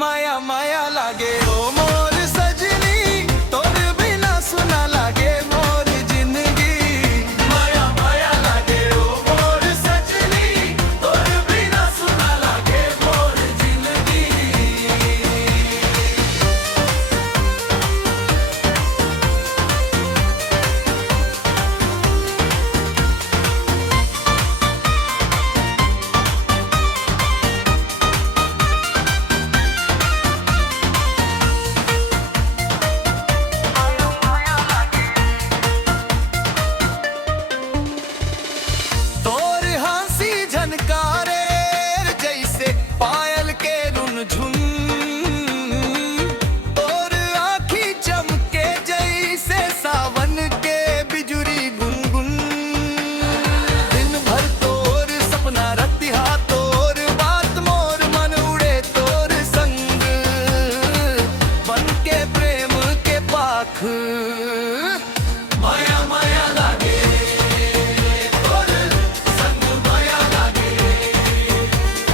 माया माया लागे ओ मोर सजनी, तोर बिना सुना लागे मोर जिंदगी। माया माया लागे ओ मोर सजनी, तोर बिना सुना लागे मोर जिंदगी। तोर हंसी झनकारे जैसे पायल के रुनझुन, तोर आँखी चमके जैसे सावन के बिजुरी गुनगुन। दिन भर तोर सपना रतिहा तोर बात मोर मन उड़े तोर संग, बन के प्रेम के पाख। माया माया लागे तोर संग, माया लागे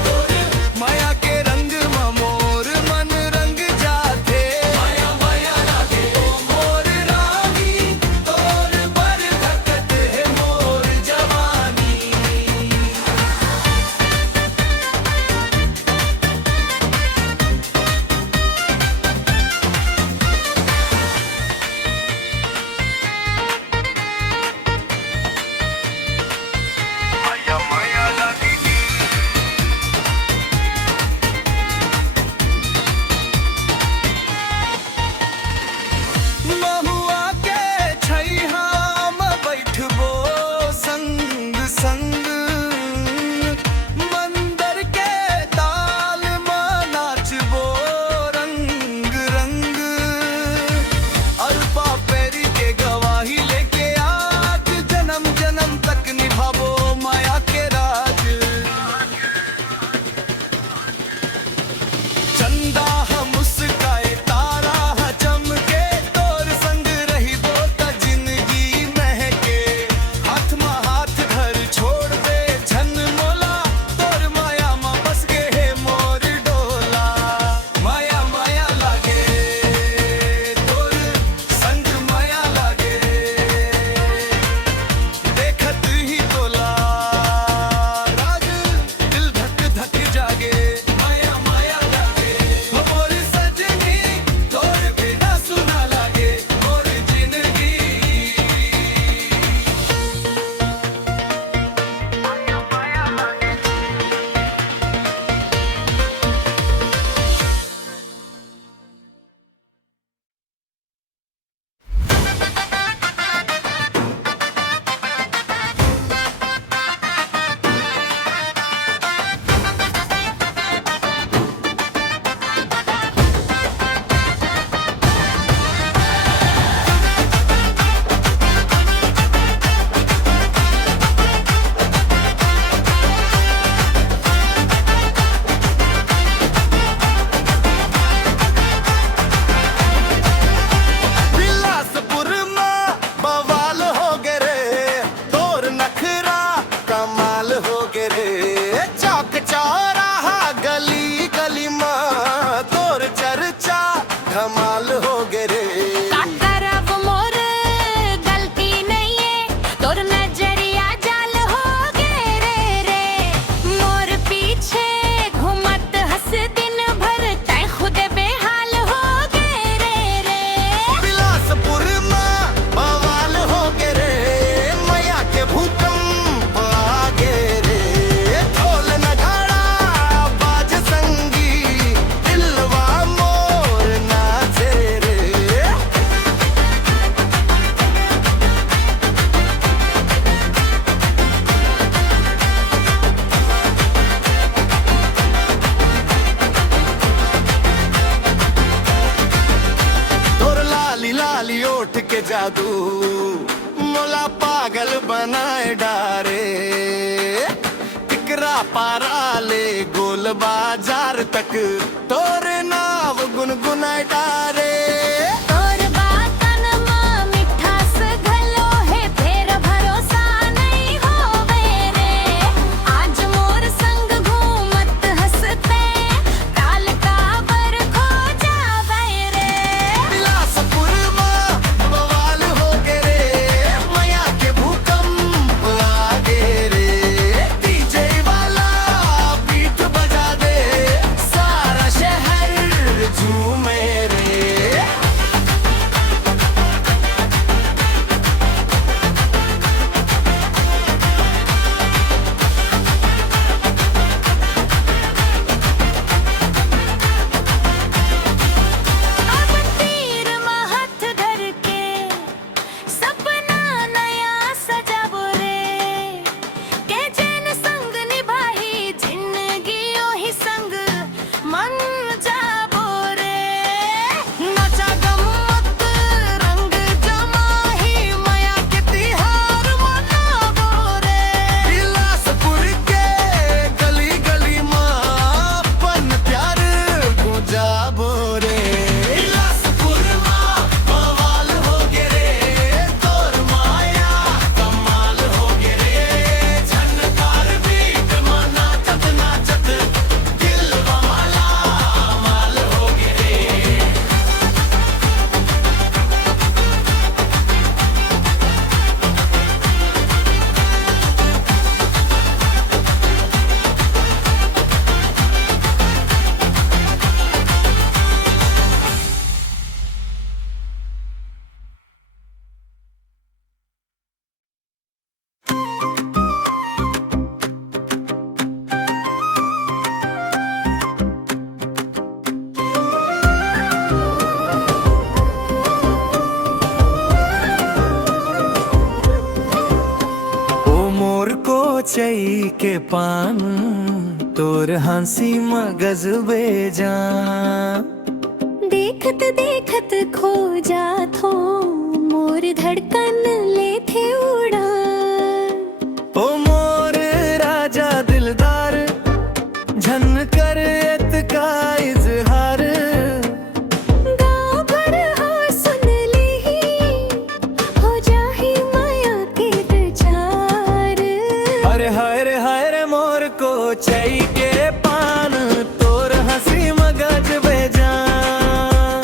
तोर। माया के रंग में मोर मन रंग जाते। माया माया लागे ओ मोर रानी, तोर पर धकत है मोर जवानी। माया माया लागे महुआ के छैहा में बैठबो संग संग, मंदर के ताल में नाचबो रंग रंग। अल्पा पेरी के गवाही लेके आज जन्म जन्म तक निभाबो माया के राज। चंदा हम मुस्काए तारा ह चमके, तोर संग रही दो त जिंदगी महके। हाथ में हाथ घर छोड़ दे झन मोला, तोर माया में बस गे है मोर डोला। माया माया लागे तोर संग, माया लागे देखत ही तोला राज, दिल धक धक जागे। माया माया लागे ओ मोर सजनी, तोर बिना सुना लागे मोर जिंदगी। माया माया लागे बिलासपुर में बवाल हो गे रे, तोर नखरा कमाल हो गे रे। चौक चौराहा गली गली में तोर चर्चा धमाल हो गे रे। करब मोर गलती नहीं है, तोर नजरिया जाल हो गे रे। मोर पीछे घूमत हंस दिन भर, तै खुद बेहाल हो गे रे। बिलासपुर में बवाल हो गे रे, मैया के भूकंप आ गे रे। ढोल नगाड़ा बाज संगी, दिलवा मोर नाचे रे। तोर लाली लाली ओठ के जादू मोला पागल बनाए डारे। टिकरा पारा ले गोल बाजार तक तोर नाव गुनगुनाए डारे। तोर बातन में मिठास घलो है, फेर भरोसा नहीं होवे रे। आज मोर संग घूमत हंस चई के पान तोर हंसी मगज बेजान। देखत देखत खो जाथो मोर धड़कन ले थे उड़ान। ओ मोर राजा दिलदार झन कर एतका इजहार। गाँव भर हो सुन ली हो जाही माया के विचार। अरे हाय रे मोर को चई के पान तोर हंसी मगज बेजान।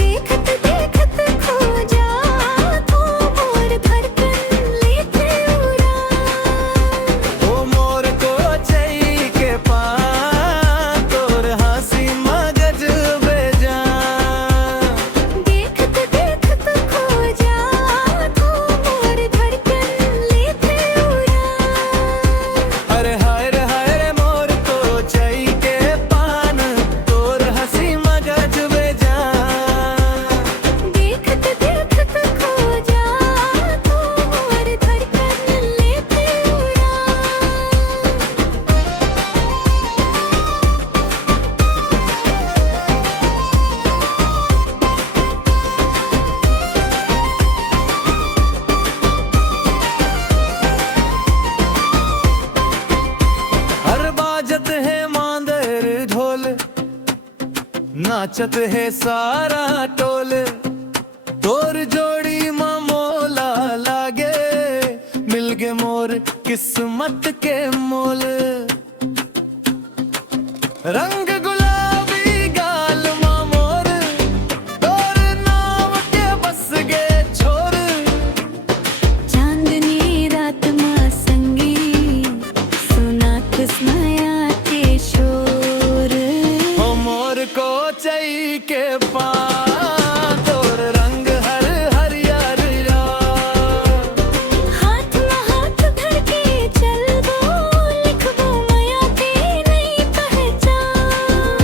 देखत देखत खो जाथो मोर धड़कन ले थे उड़ान। ओ मोर को चई के पान तोर हंसी मगज बेजान। देखत देखत खो जाथो मोर धड़कन ले थे उड़ान। अरे हाय रे मोर को चई के पान तोर हंसी मगज बेजान। देखत देखत खो जाथो मोर धड़कन ले थे हर बाजत है मांदर ढोल नाचत है सारा टोल। तोर जोड़ी मोला लागे मिल गे मोर किस्मत के मोल। रंग गुलाबी गाल मोर तोर नाम के बस गे छोर। चांदनी रात माँ संगी सुना खुशमाया के शोर। ओ मोर को चई के पान तोर रंग हर हरियर रा। हाथ में हाथ धर के चल दो लिखबो माया के नई पहचान।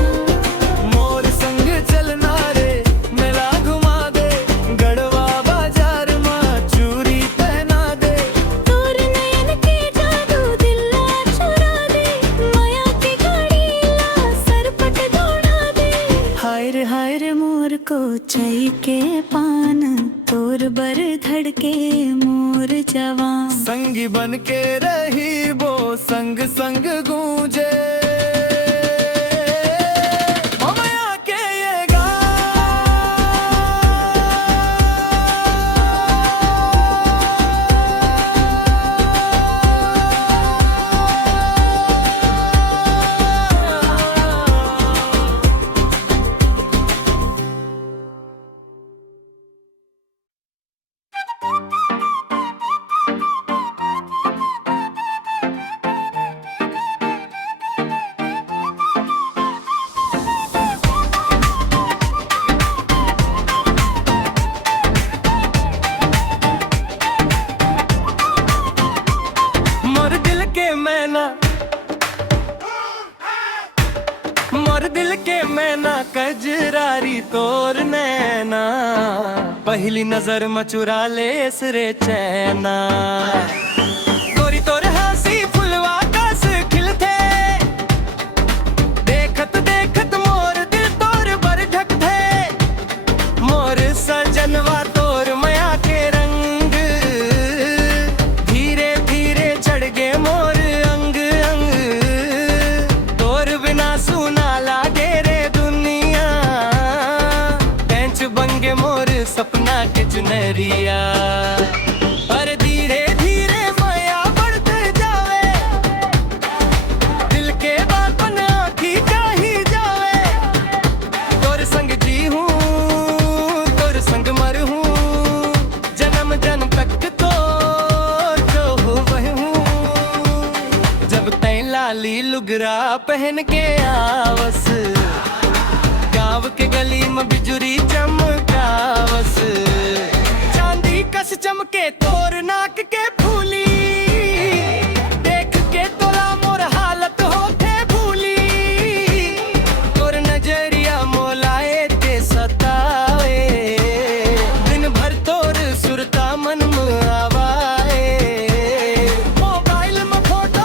मोर संग चलना रे मेला घुमा दे गढ़वा बाजार माँ चूड़ी पहना दे। तोर नयन के जादू दिल्ला चुरा दे माया की गाड़ी ला सरपट दौड़ा दे। हाय रे मोर को चई के पान तोर बर धड़के मोर जवान। संगी बन के रही वो संग संग गूंजे ओ माया के ये मोर दिल के मैना मोर दिल के मैना कजरारी तोर नैना। पहली नजर में चुरा ले सरे चैना। गोरी तोर हंसी फुलवा कस खिलथे देखत देखत मोर दिल तोर बर ढकथे। मोर सजनवा तोर माया के रंग धीरे धीरे चढ़ गे मोर अंग अंग। तोर बिना सुना लागे रे दुनिया पेंच बंगे मोर सपना के चुनरिया। पर धीरे धीरे माया बढ़ते जावे दिल के बापन आखी काही जावे। तोर संग जी हूँ तोर संग मर हूँ जन्म जन्म तक तो जो वह हूँ। जब तै लाली लुगरा पहन के आवस गाँव के गली में बिजुरी चमकावस। चांदी कस चमके तोर नाक के फूली देख के तोला मोर हालत होते भूली। तोर नजरिया मोलाए ते सतावे दिन भर तोर सुरता मन में आवाए। मोबाइल में फोटो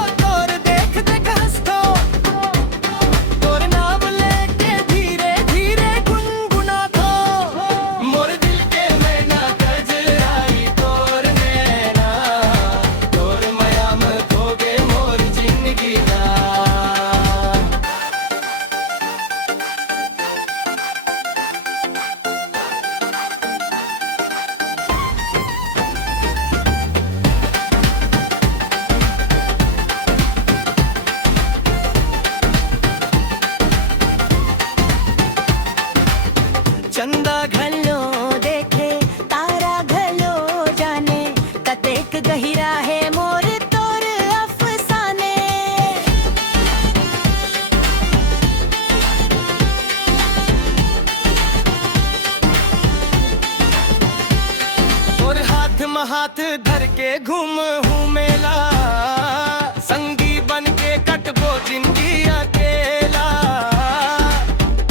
हाथ धर के घूम हूँ मेला, संगी बन के कटबो जिंदगी अकेला।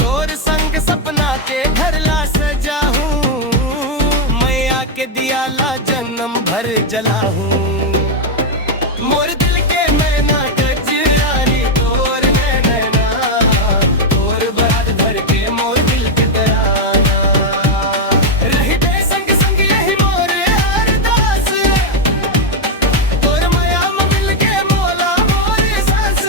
तोर संग सपना के घर ला सजा हूँ, मैया के दिया ला जन्म भर जला हूँ। मोर दिल के मैना गजरानी तोर नैना, तोर बरात भर के मोर दिल के तराना। रही बेसंग संग यही मोर अरदास, तोर माया में मिल के मोला मोर सांस।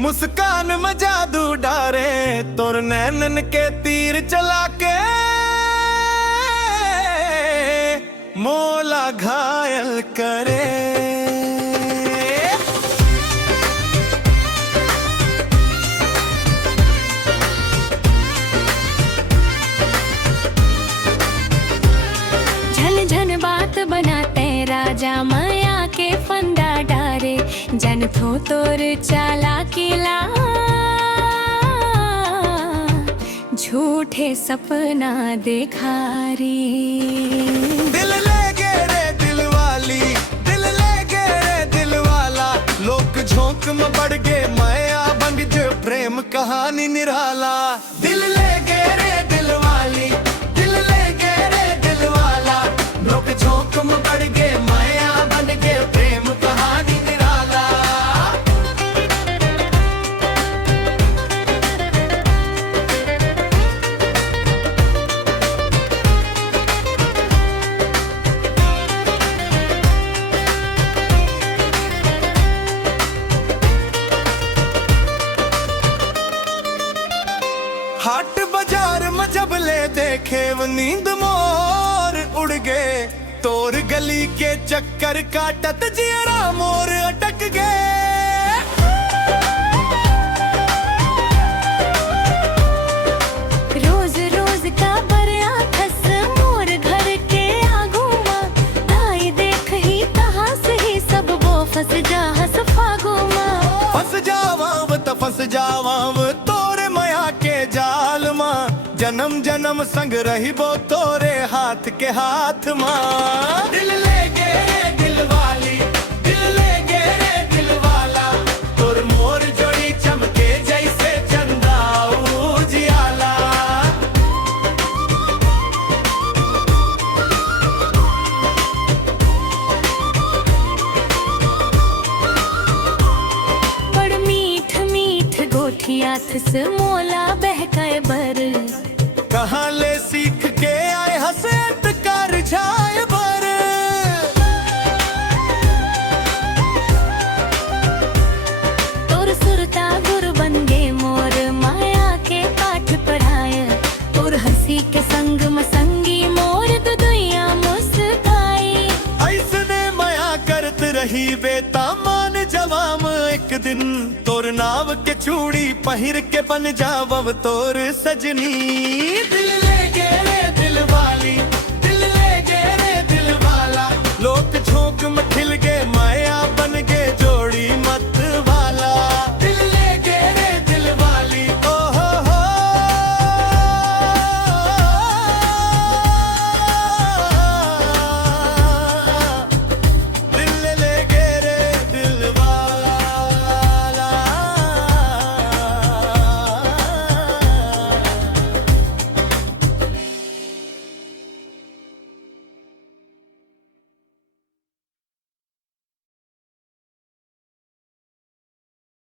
मुस्कान में जादू डारे, तोर नैनन के तीर चला के मोला घायल करे। झन झन बात बनाते राजा माया के फंदा डारे, जन थो तोर चाला किला झूठे सपना देखा रे। दिल ले गे रे दिल वाली, दिल ले गे रे दिल वाला, लोग झोंक में बढ़ गे माया बन जो प्रेम कहानी निराला। दिल ले गे रे दिल वाली, दिल ले गे रे दिल वाला, लोग झोंक में बढ़ गे माया बन गे प्रेम कहानी निराला। हाट बाजार में जब ले देखे वो नींद मोर उड़ गए, तोर गली के चक्कर काटत जियरा मोर अटक गए। रोज रोज का बरया खस मोर घर के आगुमा, आई देख ही कहाँ से ही सब वो फंस जा हस फागुमा। फंस जावां त फंस जावां तोरे माया के जाल मां, जन्म जन्म संग रही बो तोरे हाथ के हाथ मां। दिल ले गे रे दिल वाली, दिल ले गे रे दिल वाला, तोर मोर जोड़ी चमके जैसे चंदा उजियाला। बड़ मीठ मीठ गोठिया थस मोला बहकाए बर, कहाँ ले सीख के आए हसत कर जाए बर। तोर सुरता गुर बन गे मोर माया के पाठ पढ़ाए, तोर हंसी के संग मसंगी मोर दुनिया मुस्काई। ऐसने माया करत रही बेता मान जवाम एक दिन, तोर नाव के चूड़ी पहिर के बन जावब तोर सजनी। दिल ले गे रे दिल वाली, दिल ले गे रे दिल वाला, लोग झोंक में खिल गे माया बन गे